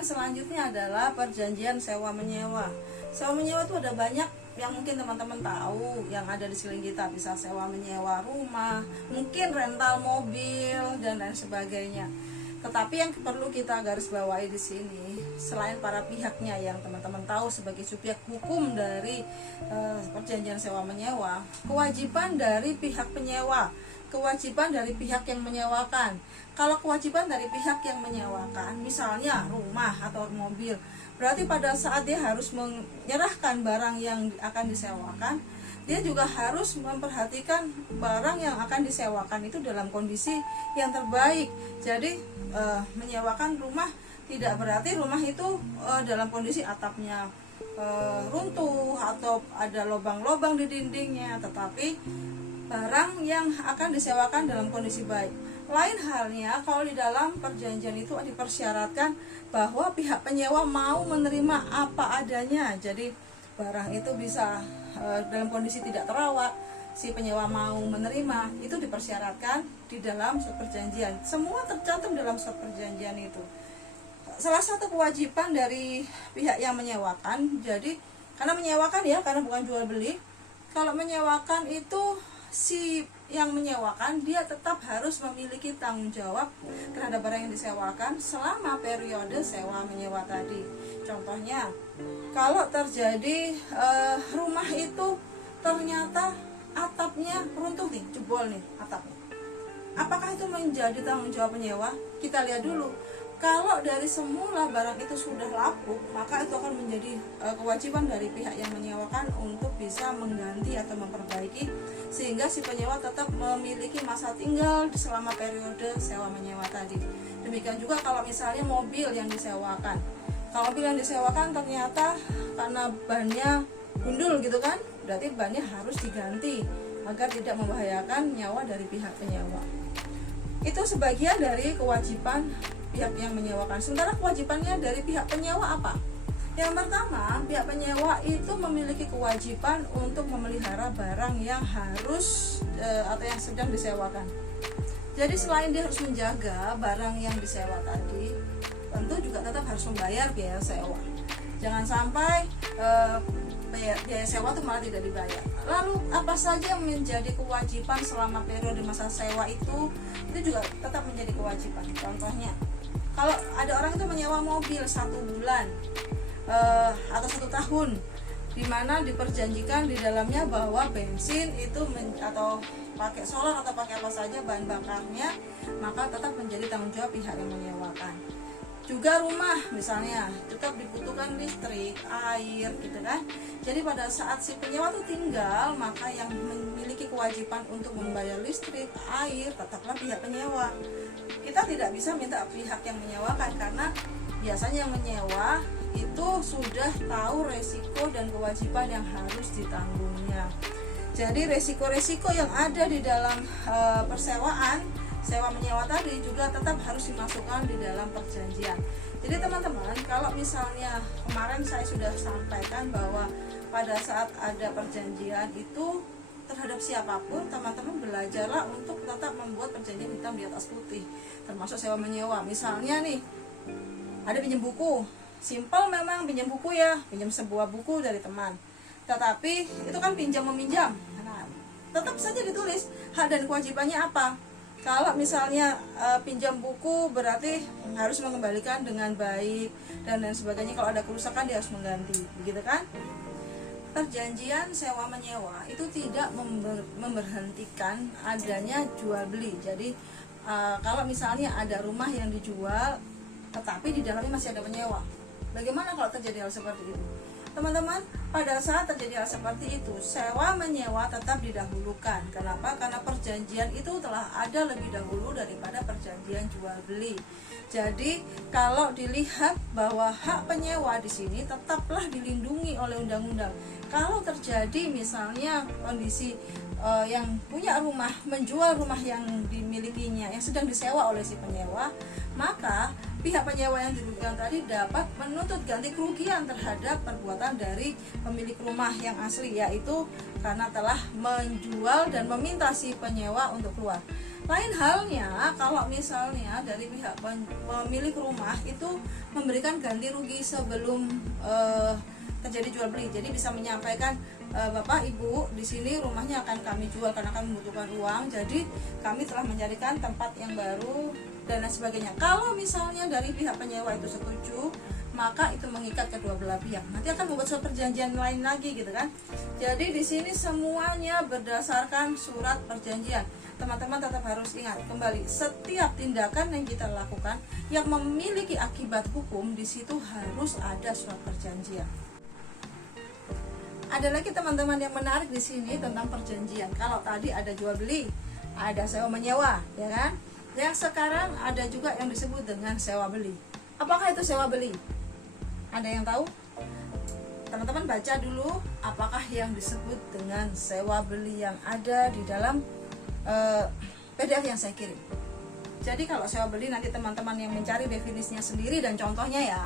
Perjanjian selanjutnya adalah perjanjian sewa menyewa. Sewa menyewa itu ada banyak yang mungkin teman-teman tahu yang ada di sekeliling kita, bisa sewa menyewa rumah, mungkin rental mobil dan lain sebagainya. Tetapi yang perlu kita garis bawahi di sini, selain para pihaknya yang teman-teman tahu sebagai subjek hukum dari perjanjian sewa menyewa, kewajiban dari pihak penyewa, kewajiban dari pihak yang menyewakan. Kalau kewajiban dari pihak yang menyewakan, misalnya rumah atau mobil, berarti pada saat dia harus menyerahkan barang yang akan disewakan, dia juga harus memperhatikan barang yang akan disewakan itu dalam kondisi yang terbaik. Jadi menyewakan rumah tidak berarti rumah itu dalam kondisi atapnya runtuh atau ada lubang-lubang di dindingnya, tetapi barang yang akan disewakan dalam kondisi baik. Lain halnya kalau di dalam perjanjian itu dipersyaratkan bahwa pihak penyewa mau menerima apa adanya. Jadi barang itu bisa dalam kondisi tidak terawat, si penyewa mau menerima, itu dipersyaratkan di dalam surat perjanjian. Semua tercantum dalam surat perjanjian itu. Salah satu kewajiban dari pihak yang menyewakan, jadi karena menyewakan ya, karena bukan jual beli. Kalau menyewakan itu si yang menyewakan dia tetap harus memiliki tanggung jawab terhadap barang yang disewakan selama periode sewa menyewa tadi. Contohnya, kalau terjadi rumah itu ternyata atapnya runtuh nih, jebol nih atapnya, apakah itu menjadi tanggung jawab penyewa? Kita lihat dulu. Kalau dari semula barang itu sudah lapuk, maka itu akan menjadi kewajiban dari pihak yang menyewakan untuk bisa mengganti atau memperbaiki, sehingga si penyewa tetap memiliki masa tinggal selama periode sewa menyewa tadi. Demikian juga kalau misalnya mobil yang disewakan. Kalau mobil yang disewakan ternyata karena bannya gundul gitu kan, berarti bannya harus diganti agar tidak membahayakan nyawa dari pihak penyewa. Itu sebagian dari kewajiban pihak yang menyewakan. Sementara kewajibannya dari pihak penyewa apa? Yang pertama, pihak penyewa itu memiliki kewajiban untuk memelihara barang yang harus atau yang sedang disewakan. Jadi selain dia harus menjaga barang yang disewa tadi, tentu juga tetap harus membayar biaya sewa. Jangan sampai biaya sewa itu malah tidak dibayar. Lalu apa saja yang menjadi kewajiban selama periode masa sewa itu juga tetap menjadi kewajiban. Contohnya, kalau ada orang itu menyewa mobil 1 bulan atau 1 tahun, di mana diperjanjikan di dalamnya bahwa bensin itu atau pakai solar atau pakai apa saja bahan bakarnya, maka tetap menjadi tanggung jawab pihak yang menyewakan. Juga rumah misalnya tetap dibutuhkan listrik, air gitu kan. Jadi pada saat si penyewa itu tinggal, maka yang memiliki kewajiban untuk membayar listrik, air tetaplah pihak penyewa. Kita tidak bisa minta pihak yang menyewakan, karena biasanya yang menyewa itu sudah tahu resiko dan kewajiban yang harus ditanggungnya. Jadi resiko-resiko yang ada di dalam persewaan sewa menyewa tadi juga tetap harus dimasukkan di dalam perjanjian. Jadi teman-teman, kalau misalnya kemarin saya sudah sampaikan bahwa pada saat ada perjanjian itu terhadap siapapun, teman-teman belajarlah untuk tetap membuat perjanjian hitam di atas putih, termasuk sewa menyewa. Misalnya nih, ada pinjam buku, simpel memang pinjam buku ya, pinjam sebuah buku dari teman, tetapi itu kan pinjam meminjam. Nah, tetap saja ditulis hak dan kewajibannya apa. Kalau misalnya pinjam buku berarti harus mengembalikan dengan baik dan lain sebagainya. Kalau ada kerusakan dia harus mengganti, begitu kan? Perjanjian sewa menyewa itu tidak memberhentikan adanya jual beli. Jadi kalau misalnya ada rumah yang dijual tetapi di dalamnya masih ada penyewa, bagaimana kalau terjadi hal seperti itu? Teman-teman, pada saat terjadi hal seperti itu, sewa menyewa tetap didahulukan. Kenapa? Karena perjanjian itu telah ada lebih dahulu daripada perjanjian jual beli. Jadi, kalau dilihat bahwa hak penyewa di sini tetaplah dilindungi oleh undang-undang. Kalau terjadi misalnya kondisi yang punya rumah menjual rumah yang dimilikinya yang sedang disewa oleh si penyewa, maka pihak penyewa yang dirugikan tadi dapat menuntut ganti kerugian terhadap perbuatan dari pemilik rumah yang asli, yaitu karena telah menjual dan meminta si penyewa untuk keluar. Lain halnya kalau misalnya dari pihak pemilik rumah itu memberikan ganti rugi sebelum terjadi jual beli. Jadi bisa menyampaikan, Bapak Ibu, di sini rumahnya akan kami jual karena kami membutuhkan uang. Jadi kami telah mencarikan tempat yang baru dan lain sebagainya. Kalau misalnya dari pihak penyewa itu setuju, maka itu mengikat kedua belah pihak. Nanti akan membuat suatu perjanjian lain lagi gitu kan. Jadi di sini semuanya berdasarkan surat perjanjian. Teman-teman tetap harus ingat kembali, setiap tindakan yang kita lakukan yang memiliki akibat hukum, di situ harus ada surat perjanjian. Ada lagi teman-teman yang menarik di sini tentang perjanjian. Kalau tadi ada jual beli, ada sewa menyewa, ya kan? Yang sekarang ada juga yang disebut dengan sewa beli. Apakah itu sewa beli? Ada yang tahu? Teman-teman baca dulu apakah yang disebut dengan sewa beli yang ada di dalam PDF yang saya kirim. Jadi kalau sewa beli nanti teman-teman yang mencari definisinya sendiri dan contohnya ya.